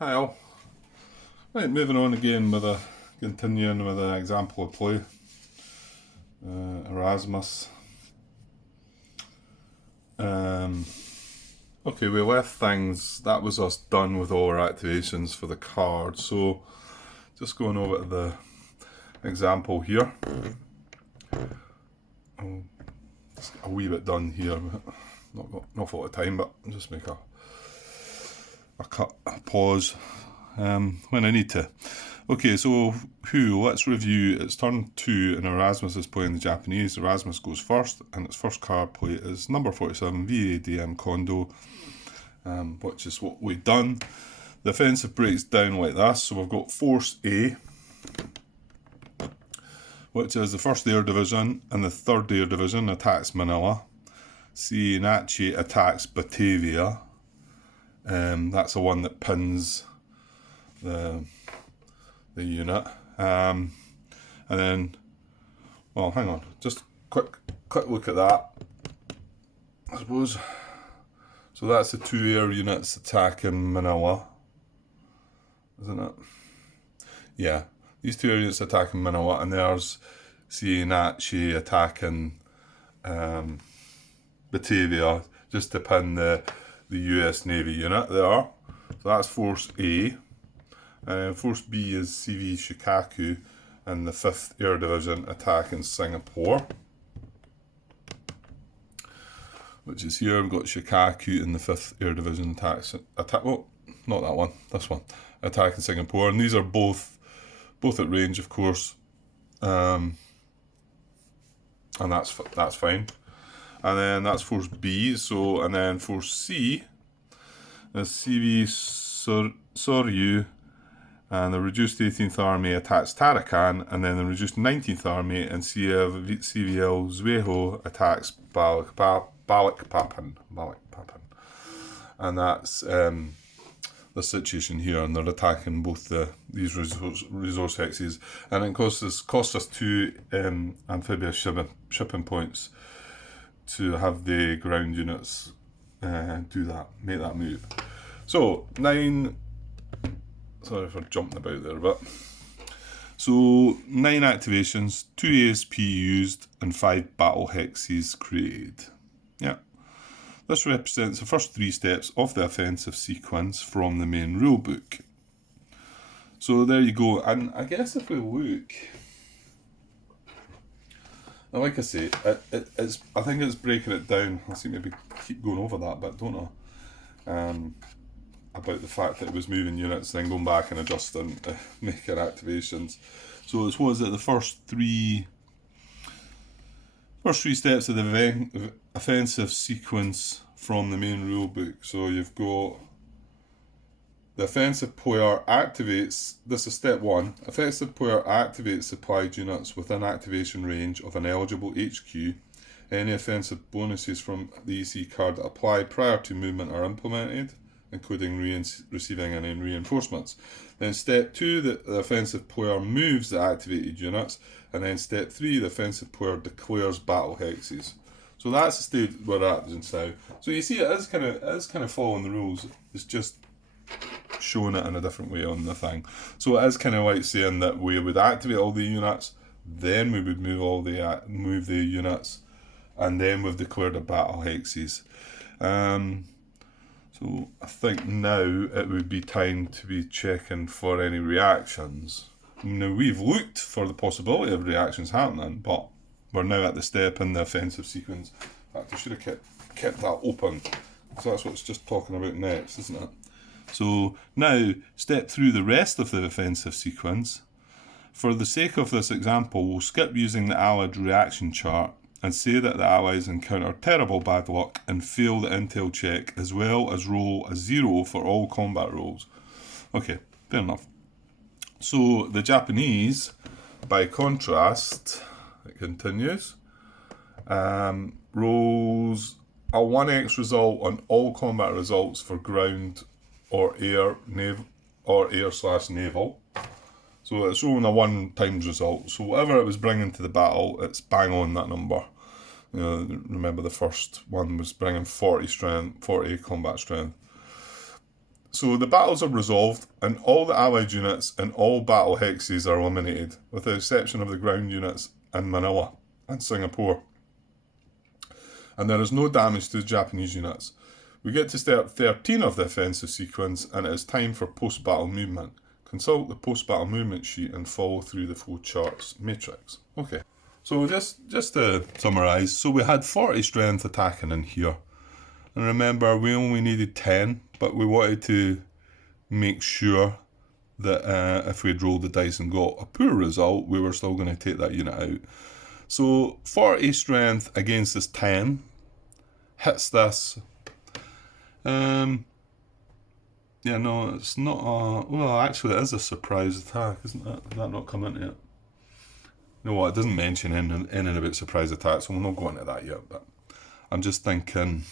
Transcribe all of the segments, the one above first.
Hi all. Right, moving on again with continuing with an example of play. Erasmus. Okay, we left things, that was us done with all our activations for the card. So just going over to the example here. Just a wee bit done here, but not got an awful lot of time, but I'll just make a pause when I need to. Okay, so let's review. It's turn 2 and Erasmus is playing the Japanese. Erasmus goes first and its first card play is number 47, VADM Kondo, which is what we've done. The offensive breaks down like this. So we've got Force A, which is the 1st Air Division, and the 3rd Air Division attacks Manila. C. Nachi attacks Batavia. That's the one that pins the unit. And then, well, hang on, just quick look at that, I suppose. So that's the 2 air units attacking Manila, isn't it? Yeah, these 2 air units attacking Manila, and there's Nachi attacking Batavia, just to pin the US Navy unit there. So that's Force A. Force B is CV Shikaku and the 5th Air Division attacking Singapore, which is here. We've got Shikaku and the 5th Air Division well, not that one, this one, attacking Singapore, and these are both at range, of course, and that's fine. And then that's Force B. So, and then Force C is CV Soryu, and the reduced 18th Army attacks Tarakan, and then the reduced 19th Army and CVL Zweho attacks Balikpapan. And that's the situation here, and they're attacking both these resource hexes, and it costs us 2 amphibious shipping points to have the ground units make that move. So 9, sorry for jumping about there, but so 9 activations, 2 ASP used, and 5 battle hexes created. Yeah. This represents the first 3 steps of the offensive sequence from the main rulebook. So there you go, and I guess if we look, now, like I say, I think it's breaking it down. I see maybe keep going over that, but don't know. About the fact that it was moving units, then going back and adjusting, making activations. So it's the first three steps of the offensive sequence from the main rulebook. So you've got the offensive player activates, this is step 1, offensive player activates supplied units within activation range of an eligible HQ. Any offensive bonuses from the EC card that apply prior to movement are implemented, including receiving any reinforcements. Then step 2, the offensive player moves the activated units, and then step 3, the offensive player declares battle hexes. So that's the stage we're at just now. So you see, it is kind of following the rules. It's just showing it in a different way on the thing. So it is kind of like saying that we would activate all the units, then we would move the units, and then we've declared a battle hexes. So I think now it would be time to be checking for any reactions. Now we've looked for the possibility of reactions happening, but we're now at the step in the offensive sequence. In fact, I should have kept that open. So that's what it's just talking about next, isn't it? So now step through the rest of the offensive sequence. For the sake of this example, we'll skip using the Allied reaction chart and say that the Allies encounter terrible bad luck and fail the intel check, as well as roll a 0 for all combat rolls. Okay, fair enough. So the Japanese, by contrast, it continues, rolls a 1x result on all combat results for ground or air, air/naval. So it's rolling a 1 times result. So whatever it was bringing to the battle, it's bang on that number. You know, remember the first one was bringing 40 combat strength. So the battles are resolved, and all the Allied units and all battle hexes are eliminated, with the exception of the ground units in Manila and Singapore. And there is no damage to the Japanese units. We get to step 13 of the offensive sequence, and it is time for post-battle movement. Consult the post-battle movement sheet and follow through the flowcharts matrix. Okay, so just to summarise, so we had 40 strength attacking in here. And remember, we only needed 10, but we wanted to make sure that if we'd rolled the dice and got a poor result, we were still going to take that unit out. So 40 strength against this 10 hits this. Yeah, no, it's not a... Well, actually, it is a surprise attack, isn't it? Did that not come into it? You know what, it doesn't mention anything about surprise attacks, so we'll not go into that yet, but I'm just thinking...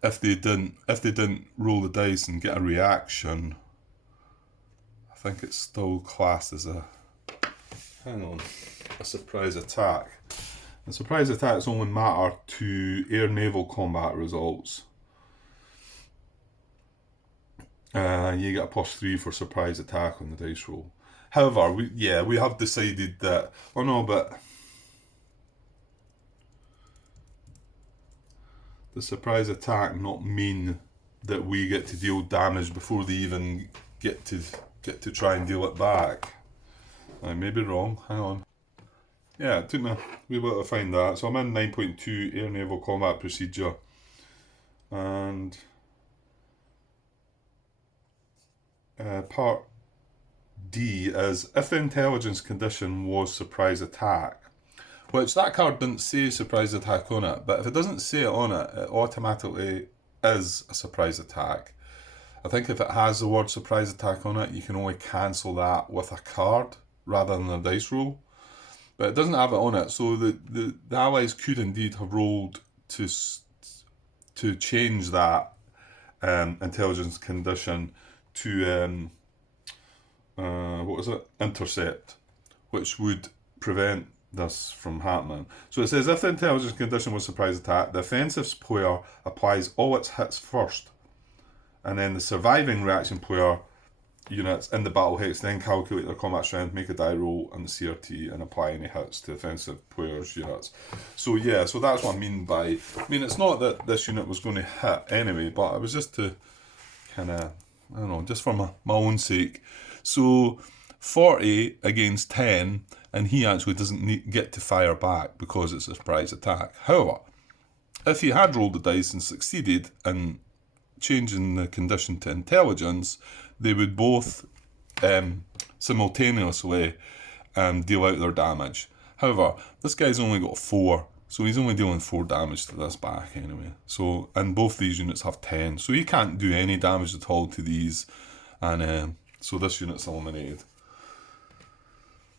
If they didn't roll the dice and get a reaction, I think it's still classed as a... Hang on. A surprise attack. And surprise attacks only matter to air-naval combat results. You get a +3 for surprise attack on the dice roll. However, we have decided that... Oh no, but... The surprise attack not mean that we get to deal damage before they even get to try and deal it back. I may be wrong, hang on. Yeah, it took me a wee bit to find that. So I'm in 9.2 Air Naval Combat Procedure. And part D is if the intelligence condition was surprise attack. Which that card didn't say surprise attack on it, but if it doesn't say it on it, it automatically is a surprise attack. I think if it has the word surprise attack on it, you can only cancel that with a card rather than a dice roll. But it doesn't have it on it, so the Allies could indeed have rolled to change that intelligence condition to intercept, which would prevent this from happening. So it says if the intelligence condition was surprise attack, the offensive player applies all its hits first, and then the surviving reaction player units in the battle hex then calculate their combat strength, make a die roll and the CRT, and apply any hits to offensive players' units. So yeah, so that's what I mean by... I mean, it's not that this unit was going to hit anyway, but it was just to kind of, I don't know, just for my own sake. So 40 against 10, and he actually doesn't get to fire back because it's a surprise attack. However, if he had rolled the dice and succeeded in changing the condition to intelligence, they would both simultaneously deal out their damage. However, this guy's only got 4, so he's only dealing 4 damage to this back anyway. So, and both these units have 10, so he can't do any damage at all to these, and so this unit's eliminated.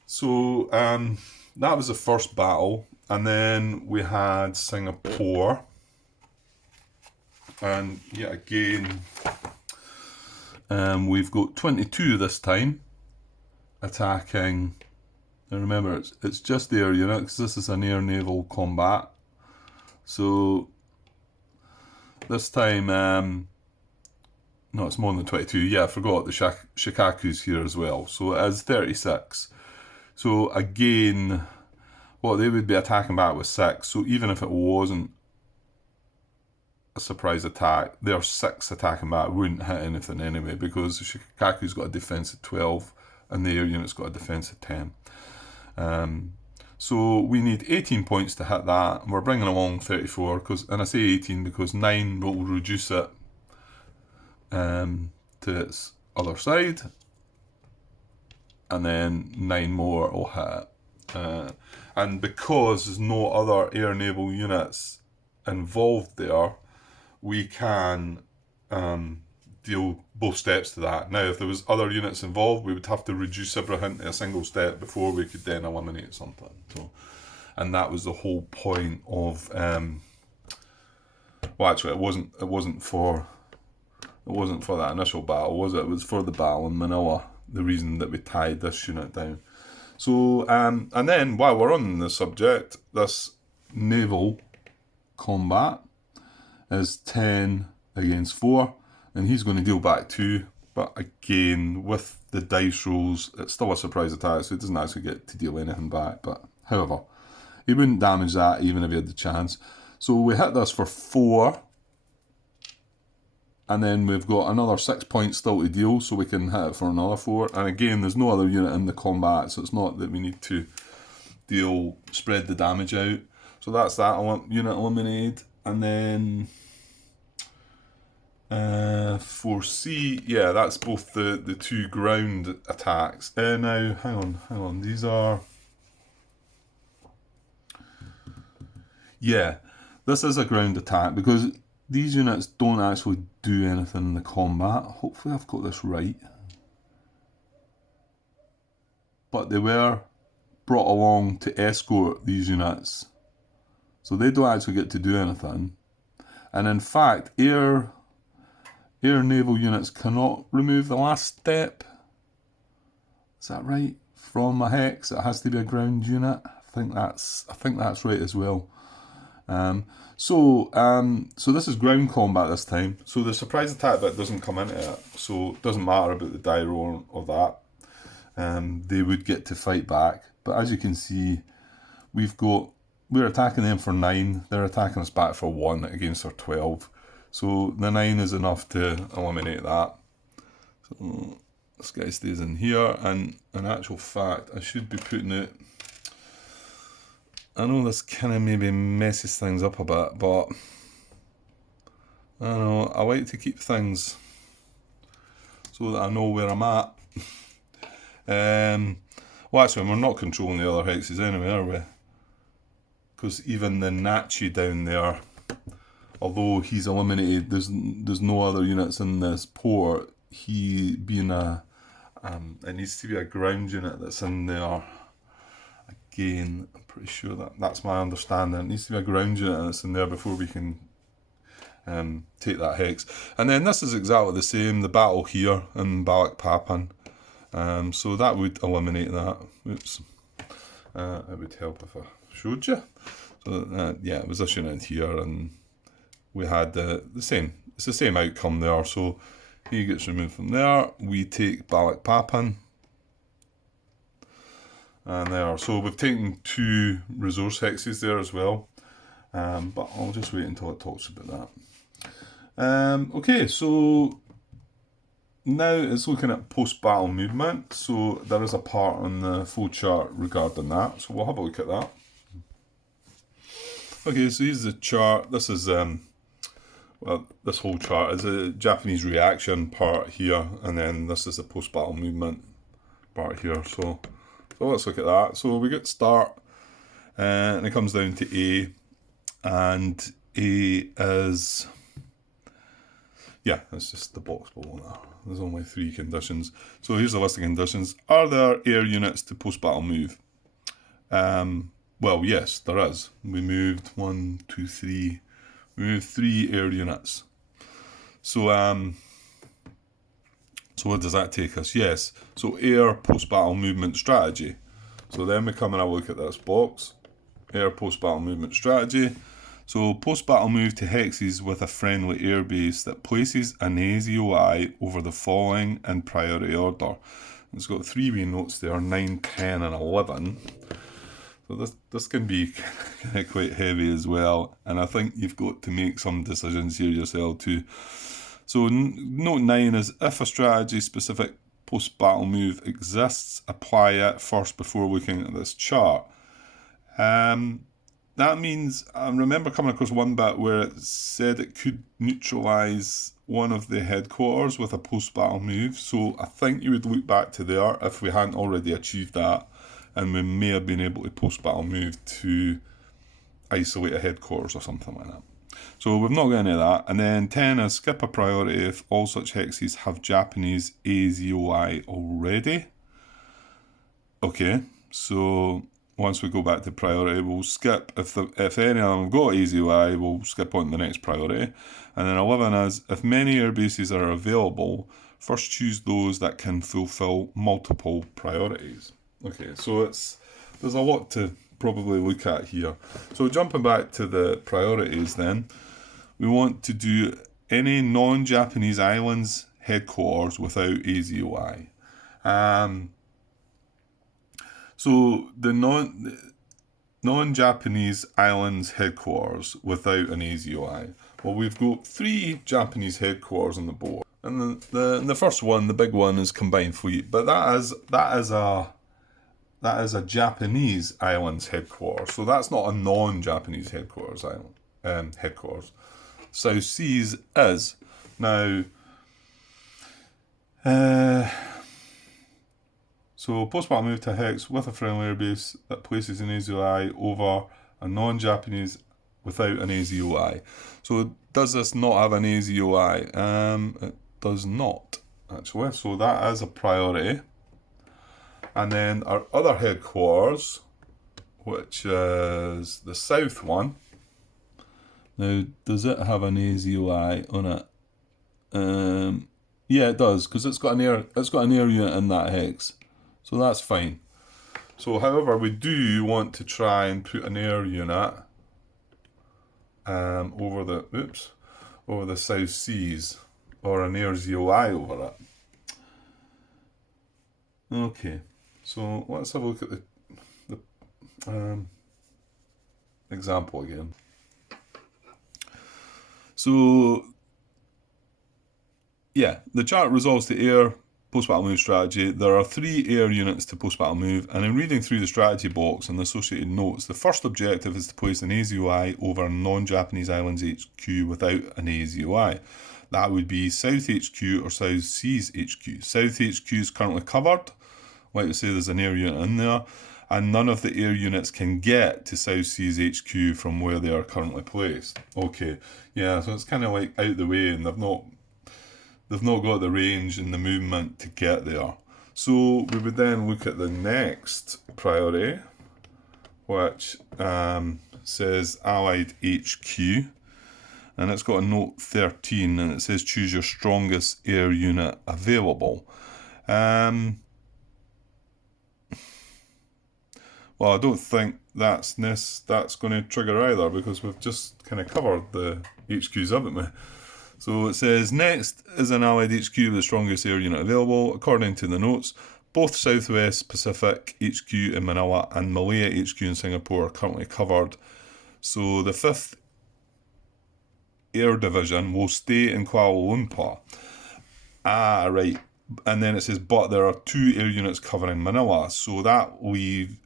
So that was the first battle, and then we had Singapore, and yet again we've got 22 this time attacking. Now remember, it's just the air unit because this is an air naval combat. So this time, no, it's more than 22. Yeah, I forgot the Shikaku's here as well. So it is 36. So again, what they would be attacking back with 6. So even if it wasn't a surprise attack, their 6 attacking back wouldn't hit anything anyway, because the Shikaku's got a defense of 12 and the air unit's got a defense of 10. So we need 18 points to hit that, and we're bringing along 34, and I say 18 because 9 will reduce it to its other side, and then 9 more will hit it. And because there's no other air naval units involved there, we can deal both steps to that. Now, if there was other units involved, we would have to reduce everything to a single step before we could then eliminate something. So, and that was the whole point of. Well, actually, it wasn't for that initial battle, was it? It was for the battle in Manila. The reason that we tied this unit down. So, and then while we're on the subject, this naval combat is 10 against 4, and he's going to deal back 2. But again, with the dice rolls, it's still a surprise attack, so he doesn't actually get to deal anything back. But however, he wouldn't damage that even if he had the chance. So we hit this for 4. And then we've got another 6 points still to deal, so we can hit it for another 4. And again, there's no other unit in the combat, so it's not that we need to spread the damage out. So that's that unit eliminated. And then for C, yeah, that's both the 2 ground attacks. Now, hang on, these are... Yeah, this is a ground attack, because these units don't actually do anything in the combat. Hopefully I've got this right. But they were brought along to escort these units. So they don't actually get to do anything. And in fact, air naval units cannot remove the last step. Is that right? From a hex, it has to be a ground unit. I think that's right as well. So this is ground combat this time. So the surprise attack bit doesn't come into it. So it doesn't matter about the die roll or that. They would get to fight back. But as you can see, we're attacking them for 9. They're attacking us back for 1 against our 12. So the 9 is enough to eliminate that. So this guy stays in here. And in actual fact, I should be putting it... I know this kind of maybe messes things up a bit, but I don't know, I like to keep things so that I know where I'm at. Well, actually, we're not controlling the other hexes anyway, are we? Because even the Nachi down there, although he's eliminated, there's no other units in this port. He being it needs to be a ground unit that's in there. Again, I'm pretty sure that's my understanding. It needs to be a ground unit that's in there before we can take that hex. And then this is exactly the same, the battle here in Balak Papan. So that would eliminate that. Oops. It would help if I showed you. So yeah, it was this unit here, and we had the same. It's the same outcome there. So he gets removed from there. We take Balak Papan. And there, so we've taken 2 resource hexes there as well, but I'll just wait until it talks about that. Okay, so now it's looking at post-battle movement, so there is a part on the full chart regarding that, so we'll have a look at that. Okay, so here's the chart. This is, well, this whole chart is a Japanese reaction part here, and then this is the post-battle movement part here, so let's look at that. So we get start, and it comes down to A, and A is, yeah, it's just the box below that. There's only 3 conditions. So here's the list of conditions. Are there air units to post-battle move? Well, yes, there is. We moved 1, 2, 3. We moved 3 air units. So where does that take us? Yes, so air post-battle movement strategy. So then we come and have a look at this box. Air post-battle movement strategy. So post-battle move to hexes with a friendly air base that places an AZOI over the following in priority order. It's got 3 wee notes there, 9, 10 and 11. So this can be quite heavy as well. And I think you've got to make some decisions here yourself too. So note 9 is, if a strategy-specific post-battle move exists, apply it first before looking at this chart. That means, I remember coming across one bit where it said it could neutralise one of the headquarters with a post-battle move. So I think you would look back to there if we hadn't already achieved that, and we may have been able to post-battle move to isolate a headquarters or something like that. So we've not got any of that. And then 10 is, skip a priority if all such hexes have Japanese AZOI already. Okay, so once we go back to priority, we'll skip, if any of them have got AZOI, we'll skip on to the next priority. And then 11 is, if many air bases are available, first choose those that can fulfill multiple priorities. Okay, so there's a lot to probably look at here. So jumping back to the priorities then, we want to do any non-Japanese islands headquarters without AZOI. So the non-Japanese islands headquarters without an AZOI. Well, we've got 3 Japanese headquarters on the board, and the first one, the big one, is Combined Fleet, but that is a Japanese islands headquarters, so that's not a non-Japanese headquarters island headquarters. South Seas is now. So post-battle move to Hex with a friendly airbase that places an AZOI over a non-Japanese without an AZOI. So does this not have an AZOI? It does not, actually. So that is a priority. And then our other headquarters, which is the south one. Now, does it have an AZOI on it? Yeah, it does, because it's got an air unit in that hex. So that's fine. So, however, we do want to try and put an air unit over the South Seas, or an air ZOI over it. Okay, so let's have a look at the example again. So, yeah, the chart resolves the air post-battle move strategy. There are 3 air units to post-battle move, and in reading through the strategy box and the associated notes, the first objective is to place an AZOI over a non-Japanese islands HQ without an AZOI. That would be South HQ or South Seas HQ. South HQ is currently covered. Like I say, there's an air unit in there, and none of the air units can get to South Seas HQ from where they are currently placed. Okay, yeah, so it's kind of like out the way, and they've not got the range and the movement to get there. So we would then look at the next priority, which says Allied HQ, and it's got a note 13, and it says choose your strongest air unit available. Well, I don't think that's going to trigger either, because we've just kind of covered the HQs, haven't we? So it says, next is an Allied HQ with the strongest air unit available. According to the notes, both Southwest Pacific HQ in Manila and Malaya HQ in Singapore are currently covered. So the 5th Air Division will stay in Kuala Lumpur. Right. And then it says, but there are 2 air units covering Manila. So let's leave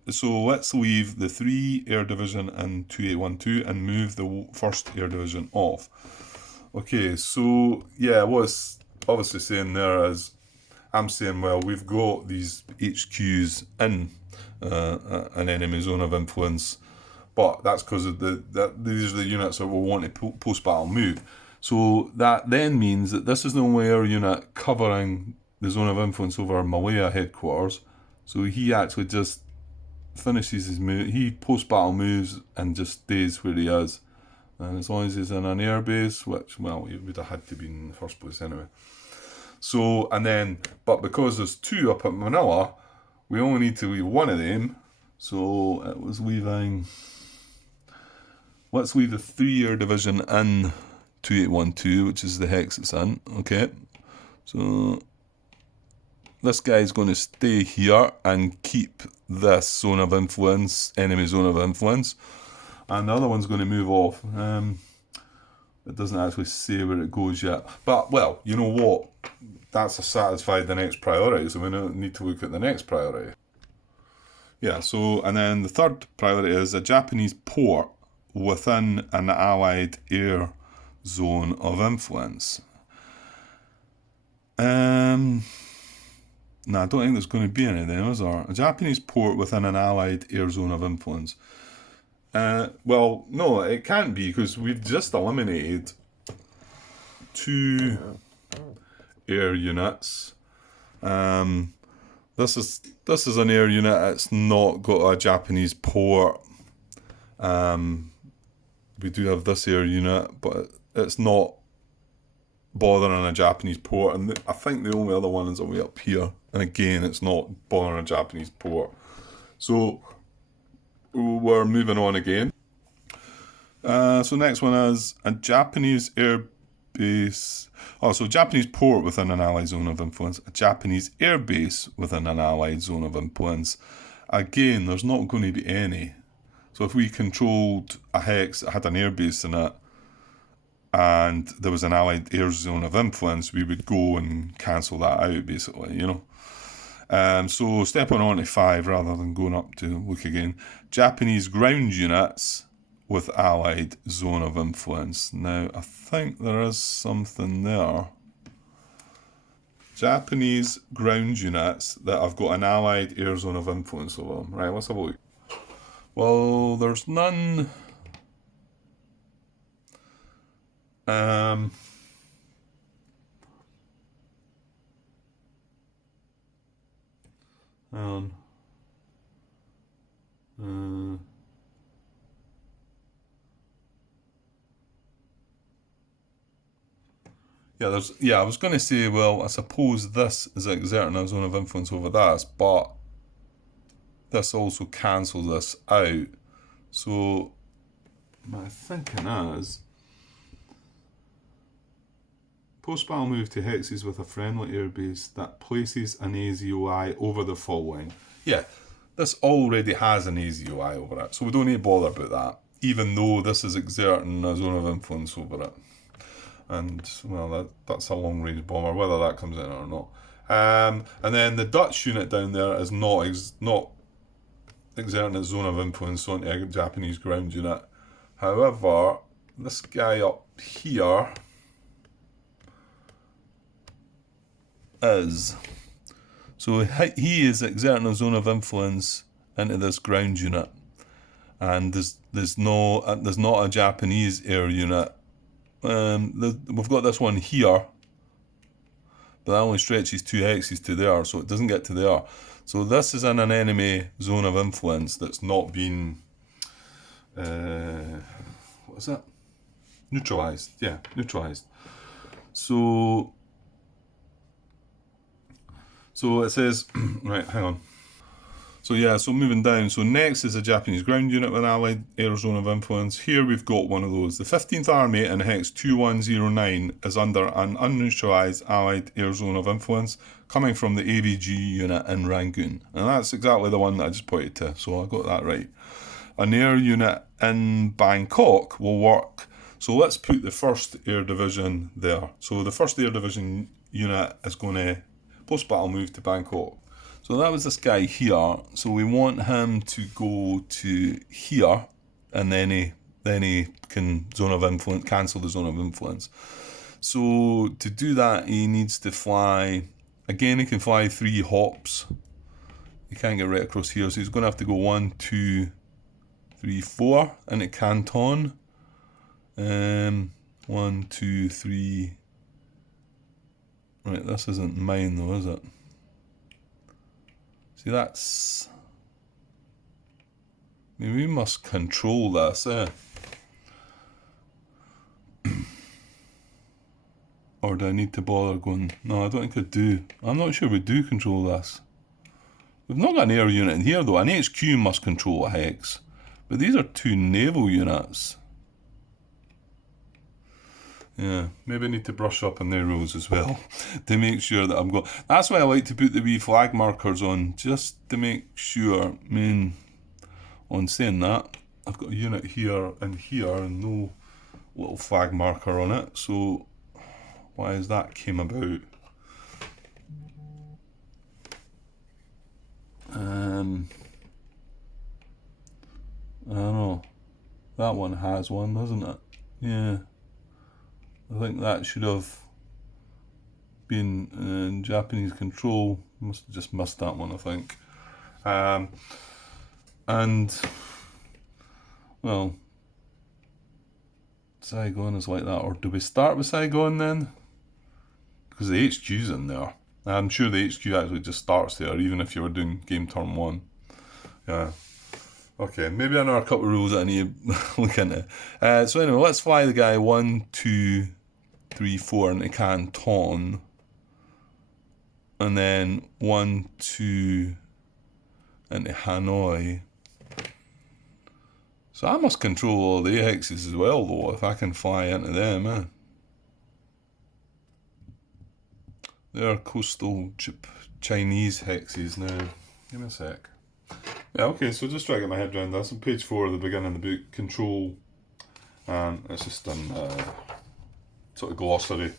the 3 Air Division in 2812 and move the 1st Air Division off. Okay, so yeah, what's obviously saying there is, I'm saying, well, we've got these HQs in an enemy zone of influence, but that's because of these are the units that will want to post-battle move. So that then means that this is the only air unit covering the zone of influence over Malaya headquarters. So he actually just finishes his move. He post-battle moves and just stays where he is. And as long as he's in an airbase, which, well, he would have had to be in the first place anyway. So, and then, but because there's 2 up at Manila, we only need to leave 1 of them. So it was leaving, let's leave the 3 air division in 2812, which is the hex it's in. Okay, so this guy's going to stay here and keep this zone of influence, enemy zone of influence. And the other one's going to move off. It doesn't actually say where it goes yet. But, well, you know what? That's satisfied the next priority, so we don't need to look at the next priority. Yeah, so, and then the 3rd priority is a Japanese port within an Allied air zone of influence. No, I don't think there's going to be any of them, is there? A Japanese port within an Allied air zone of influence. Well, no, it can't be, because we've just eliminated 2 air units. This is an air unit. It's not got a Japanese port. We do have this air unit, but it's not bothering a Japanese port. And I think the only other one is way up here. And again, it's not bothering a Japanese port. So we're moving on again. So next one is a Japanese air base. Oh, so Japanese port within an Allied zone of influence. A Japanese air base within an Allied zone of influence. Again, there's not going to be any. So if we controlled a hex that had an air base in it, and there was an Allied air zone of influence, we would go and cancel that out, basically, you know. So stepping on to 5 rather than going up to look again. Japanese ground units with Allied zone of influence. Now, I think there is something there. Japanese ground units that have got an Allied air zone of influence over them. Right, let's have a look. Well, there's none. Hang on. I was going to say, well, I suppose this is exerting a zone of influence over this, but this also cancels this out. So my thinking is, post-battle move to hexes with a friendly airbase that places an AZOI over the following. Yeah, this already has an AZOI over it, so we don't need to bother about that, even though this is exerting a zone of influence over it. And, well, that's a long-range bomber, whether that comes in or not. And then the Dutch unit down there is not exerting a zone of influence on a Japanese ground unit. However, this guy up here is. So he is exerting a zone of influence into this ground unit. And there's not a Japanese air unit. We've got this one here, but that only stretches 2 hexes to there, so it doesn't get to there. So this is in an enemy zone of influence that's not been what is that? Neutralized. Yeah, neutralized. So it says right, hang on. So moving down. So next is a Japanese ground unit with an Allied air zone of influence. Here we've got one of those. The 15th Army in hex 2109 is under an unneutralized Allied air zone of influence coming from the AVG unit in Rangoon. And that's exactly the one that I just pointed to. So I got that right. An air unit in Bangkok will work. So let's put the 1st Air Division there. So the 1st Air Division unit is going to post-battle move to Bangkok. So that was this guy here. So we want him to go to here, and then he can zone of influence, cancel the zone of influence. So to do that, he needs to fly. Again, he can fly 3 hops. He can't get right across here, so he's going to have to go 1, 2, 3, 4 into Canton. 1, 2, 3. Right, this isn't mine though, is it? See, that's... I mean, we must control this, Or do I need to bother going... No, I don't think I do. I'm not sure we do control this. We've not got an air unit in here, though. An HQ must control a hex. But these are 2 naval units. Yeah, maybe I need to brush up on their rules as well to make sure that I'm going. That's why I like to put the wee flag markers on, just to make sure. I mean, on saying that, I've got a unit here and no little flag marker on it. So why has that came about? I don't know. That one has one, doesn't it? Yeah. I think that should have been in Japanese control. Must have just missed that one, I think. And, well, Saigon is like that. Or do we start with Saigon then? Because the HQ's in there. I'm sure the HQ actually just starts there, even if you were doing game turn 1. Yeah. Okay, maybe another couple of rules that I need to look into. So anyway, let's fly the guy 1, 2, 3, 4 into Canton. And then 1, 2 into Hanoi. So I must control all the hexes as well, though, if I can fly into them, They're coastal Chinese hexes now. Give me a sec. Yeah, okay, so just try to get my head around this. On page 4 at the beginning of the book, control, and it's just an sort of glossary.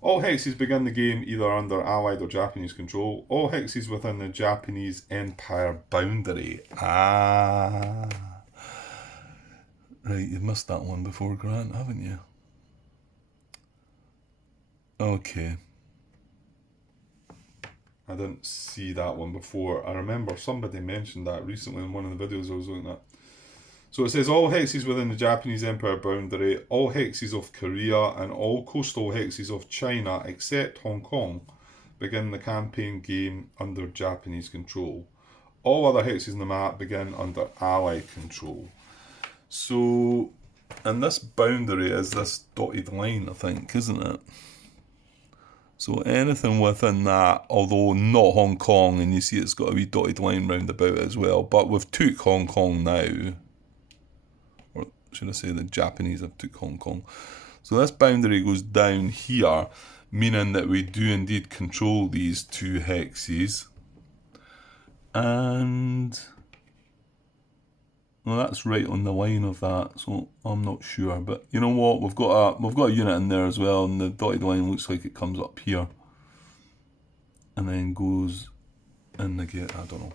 All hexes begin the game either under Allied or Japanese control. All hexes within the Japanese Empire boundary. Ah. Right, you've missed that one before, Grant, haven't you? Okay. I didn't see that one before. I remember somebody mentioned that recently in one of the videos I was looking at. So it says all hexes within the Japanese Empire boundary, all hexes of Korea, and all coastal hexes of China, except Hong Kong, begin the campaign game under Japanese control. All other hexes in the map begin under Allied control. So, and this boundary is this dotted line, I think, isn't it? So anything within that, although not Hong Kong, and you see it's got a wee dotted line round about it as well, but we've took Hong Kong now, or should I say the Japanese have took Hong Kong. So this boundary goes down here, meaning that we do indeed control these two hexes. And well, that's right on the line of that, so I'm not sure. But you know what? We've got a unit in there as well, and the dotted line looks like it comes up here, and then goes in the gate. I don't know.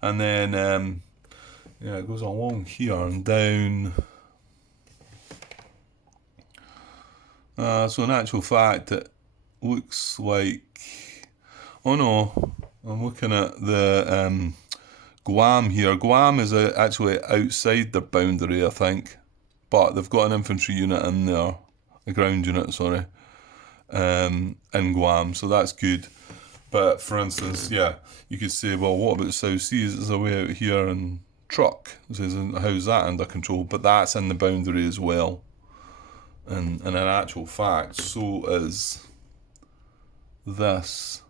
And then yeah, it goes along here and down. So in actual fact, it looks like. Oh no, I'm looking at the. Guam here. Guam is actually outside their boundary, I think, but they've got an infantry unit in there, a ground unit, sorry, in Guam, so that's good. But for instance, yeah, you could say, well, what about South Seas? There's a way out here in Truck. It says, how's that under control? But that's in the boundary as well. And in actual fact, so is this,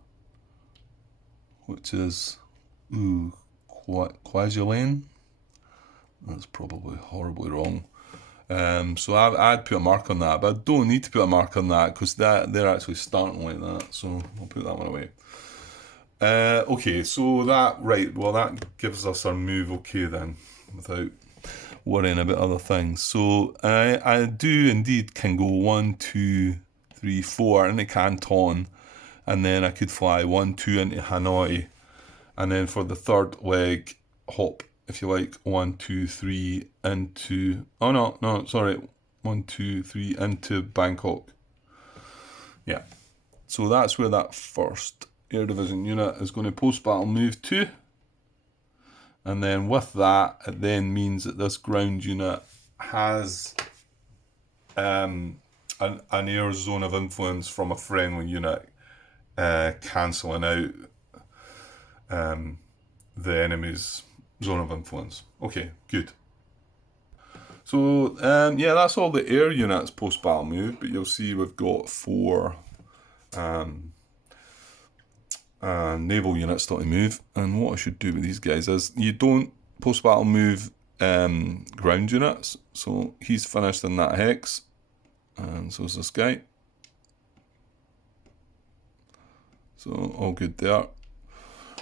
which is, Kwajalein. That's probably horribly wrong. So I'd put a mark on that, but I don't need to put a mark on that because they're actually starting like that. So I'll put that one away. Okay, so that gives us our move okay then, without worrying about other things. So I do indeed can go 1, 2, 3, 4 into Canton, and then I could fly 1, 2 into Hanoi. And then for the third leg, hop, if you like, 1, 2, 3 into... Oh, no, sorry. 1, 2, 3 into Bangkok. Yeah. So that's where that first Air Division unit is going to post-battle move to. And then with that, it then means that this ground unit has an air zone of influence from a friendly unit, cancelling out the enemy's zone of influence. Okay, good. So, yeah, that's all the air units post-battle move, but you'll see we've got 4 naval units to move. And what I should do with these guys is, you don't post-battle move ground units. So he's finished in that hex, and so is this guy. So all good there.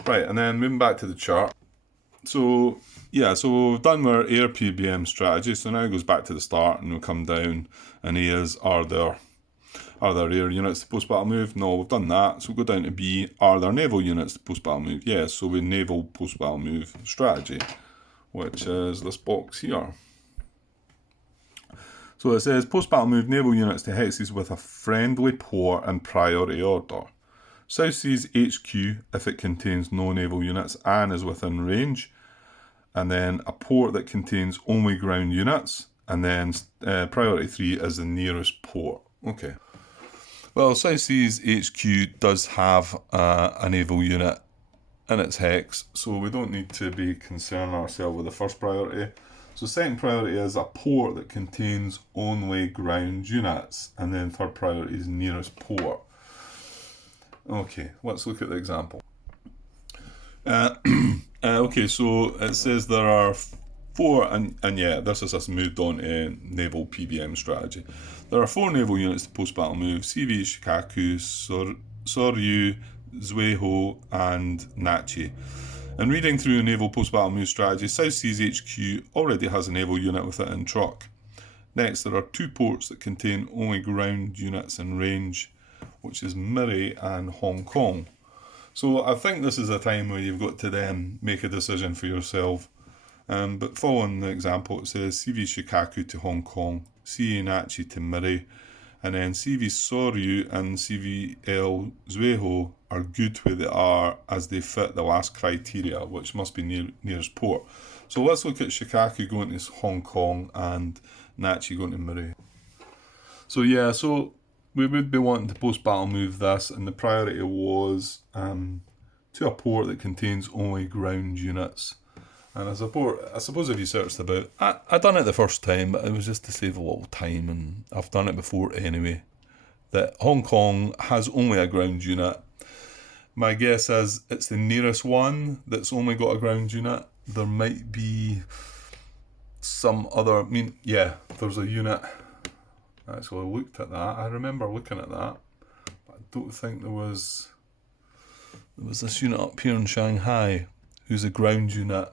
Right, and then moving back to the chart. So, yeah, so we've done our air PBM strategy. So now it goes back to the start, and we'll come down, and are there air units to post-battle move? No, we've done that. So we'll go down to B. Are there naval units to post-battle move? Yes, so we naval post-battle move strategy, which is this box here. So it says post-battle move naval units to hexes with a friendly port and priority order. South Seas HQ if it contains no naval units and is within range. And then a port that contains only ground units. And then priority 3 is the nearest port. Okay. Well, South Seas HQ does have a naval unit in its hex, so we don't need to be concerning ourselves with the first priority. So second priority is a port that contains only ground units. And then third priority is nearest port. Okay, let's look at the example. Okay, so it says there are 4, and yeah, this is us moved on to naval PBM strategy. There are 4 naval units to post-battle move: CV Shikaku, Soryu, Zueho, and Nachi. And reading through a naval post-battle move strategy, South Seas HQ already has a naval unit with it in truck. Next, there are 2 ports that contain only ground units in range, which is Miri and Hong Kong. So I think this is a time where you've got to then make a decision for yourself. But following the example, it says CV Shikaku to Hong Kong, CA Nachi to Miri, and then CV Soryu and CVL Zueho are good where they are as they fit the last criteria, which must be nearest port. So let's look at Shikaku going to Hong Kong and Nachi going to Miri. So yeah, so we would be wanting to post-battle move this, and the priority was to a port that contains only ground units. And as a port, I suppose if you searched about, I done it the first time, but it was just to save a little time, and I've done it before anyway, that Hong Kong has only a ground unit. My guess is it's the nearest one that's only got a ground unit. There might be some other, there's a unit. Actually, I looked at that. I remember looking at that, but I don't think there was this unit up here in Shanghai who's a ground unit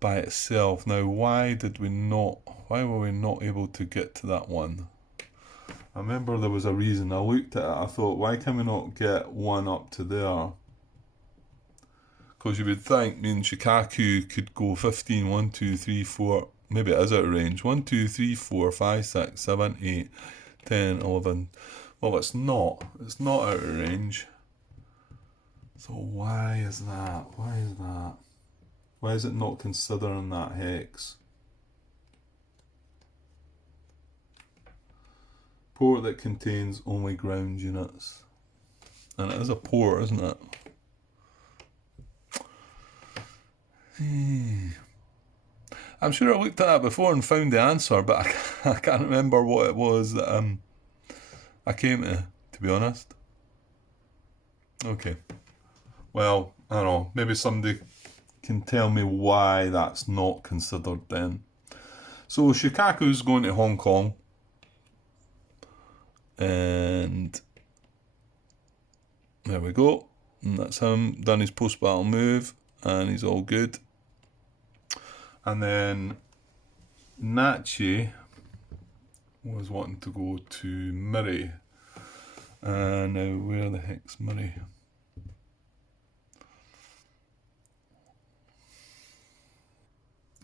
by itself. Now, why were we not able to get to that one? I remember there was a reason. I looked at it, I thought, why can we not get one up to there? Because you would think, Shikaku could go 15, 1, 2, 3, 4, maybe it is out of range, 1, 2, 3, 4, 5, 6, 7, 8, 10, 11. Well, it's not out of range. So why is that? Why is it not considering that hex? Port that contains only ground units. And it is a port, isn't it? I'm sure I looked at that before and found the answer, but I can't remember what it was that I came to be honest. Okay. Well, I don't know, maybe somebody can tell me why that's not considered then. So Shikaku's going to Hong Kong, and there we go, and that's him, done his post-battle move, and he's all good. And then Nachi was wanting to go to Miri. Now where the heck's Miri?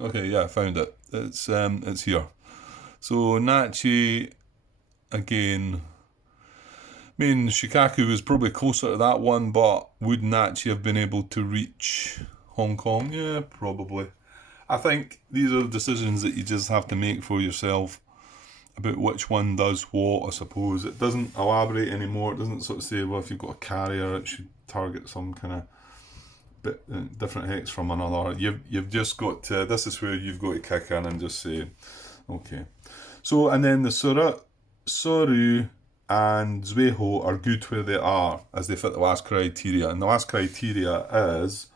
Okay, yeah, I found it. It's here. So Nachi, again, Shikaku was probably closer to that one, but would Nachi have been able to reach Hong Kong? Yeah, probably. I think these are the decisions that you just have to make for yourself about which one does what, I suppose. It doesn't elaborate anymore. It doesn't sort of say, well, if you've got a carrier, it should target some kind of bit different hex from another. You've just got to, this is where you've got to kick in and just say, okay. So, and then the Soru and Zueho are good where they are as they fit the last criteria. And the last criteria is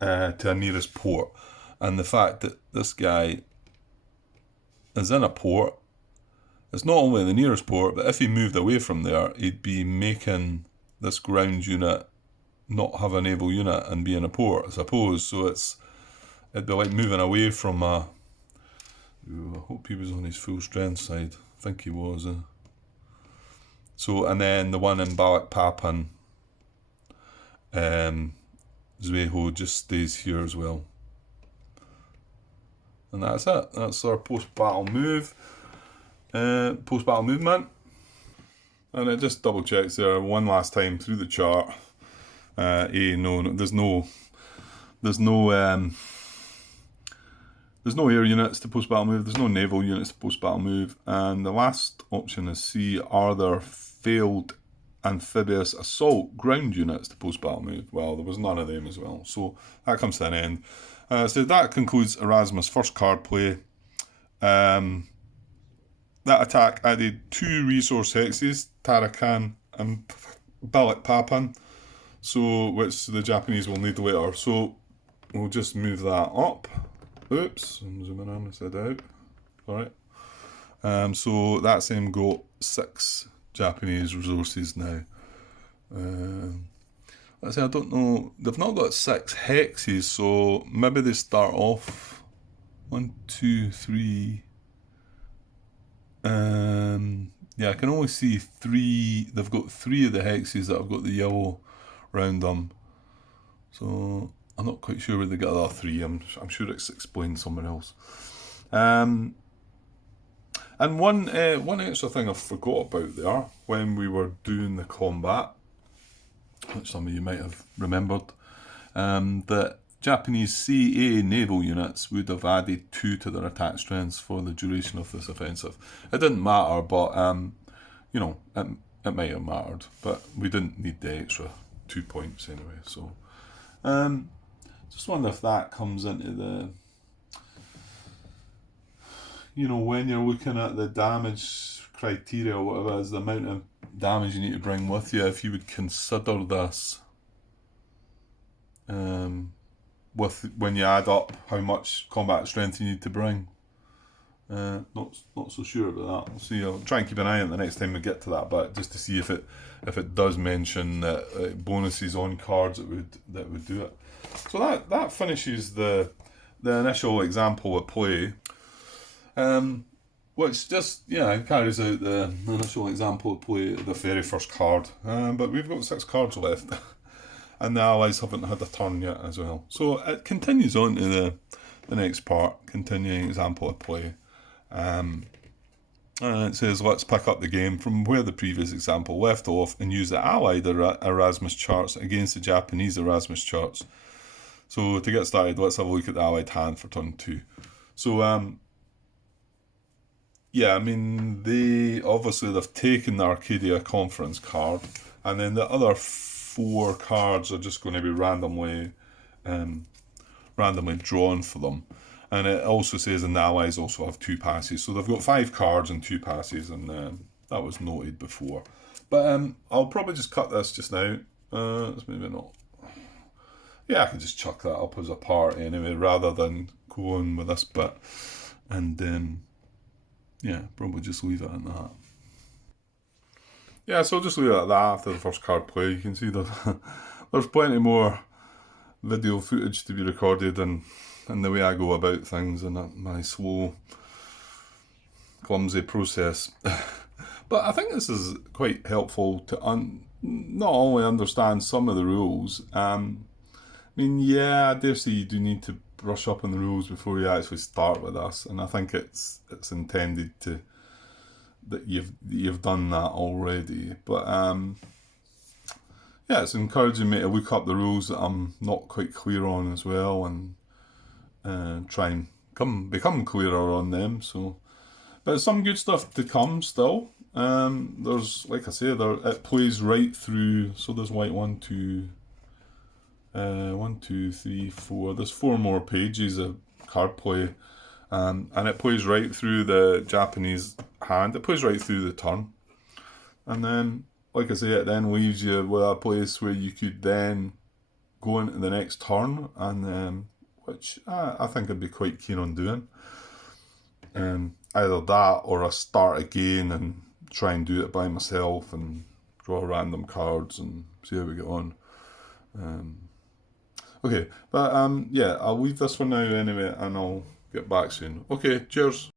to a nearest port. And the fact that this guy is in a port, it's not only the nearest port, but if he moved away from there, he'd be making this ground unit not have a naval unit and be in a port, I suppose. So it'd be like moving away from I hope he was on his full strength side. I think he was. So, and then the one in Balikpapan, Zueho just stays here as well. And that's it. That's our post-battle move. Post-battle movement. And it just double checks there one last time through the chart. There's no air units to post-battle move. There's no naval units to post-battle move. And the last option is C. Are there failed amphibious assault ground units to post-battle move? Well, there was none of them as well. So that comes to an end. So that concludes Erasmus' first card play. That attack added 2 resource hexes, Tarakan and Balikpapan, so which the Japanese will need later. So we'll just move that up. Oops, I'm zooming in instead out. Alright. So that's them got 6 Japanese resources now. Let's say I don't know. They've not got 6 hexes, so maybe they start off 1, 2, 3. Yeah, I can only see 3. They've got 3 of the hexes that have got the yellow round them. So I'm not quite sure where they get the other 3. I'm sure it's explained somewhere else. And one extra thing I forgot about there when we were doing the combat, which some of you might have remembered, that Japanese CA naval units would have added 2 to their attack strengths for the duration of this offensive. It didn't matter, but you know, it might have mattered, but we didn't need the extra 2 points anyway. So just wonder if that comes into the, you know, when you're looking at the damage criteria or whatever it is, the amount of damage you need to bring with you, if you would consider this with when you add up how much combat strength you need to bring. Not so sure about that. We'll see. I'll try and keep an eye on it the next time we get to that bit, just to see if it does mention that bonuses on cards that would do it. So that finishes the initial example of play, which just carries out the initial example of play, the very first card. But we've got 6 cards left. And the allies haven't had a turn yet as well. So it continues on to the next part, continuing example of play. And it says, let's pick up the game from where the previous example left off and use the Allied Erasmus charts against the Japanese Erasmus charts. So to get started, let's have a look at the Allied hand for turn 2. So, yeah, I mean, they've taken the Arcadia Conference card, and then the other 4 cards are just going to be randomly drawn for them. And it also says, and the allies also have 2 passes. So they've got 5 cards and 2 passes, and that was noted before. But I'll probably just cut this just now. It's maybe not. Yeah, I can just chuck that up as a part anyway, rather than go on with this bit. And yeah, probably just leave it at that. Yeah, so I'll just leave it at that after the first card play. You can see there's plenty more video footage to be recorded and the way I go about things and my slow, clumsy process. But I think this is quite helpful to not only understand some of the rules. I mean, yeah, I dare say you do need to brush up on the rules before you actually start with this, and I think it's intended that you've done that already. But yeah, it's encouraging me to look up the rules that I'm not quite clear on as well, and try and become clearer on them. So, but some good stuff to come still. There's, like I say, it plays right through. So there's like 1, 2, 3, 4. There's 4 more pages of card play. And it plays right through the Japanese hand. It plays right through the turn. And then, like I say, it then leaves you with a place where you could then go into the next turn, and which I think I'd be quite keen on doing. Either that or I start again and try and do it by myself and draw random cards and see how we get on. Okay, but yeah, I'll leave this for now anyway, and I'll get back soon. Okay, cheers.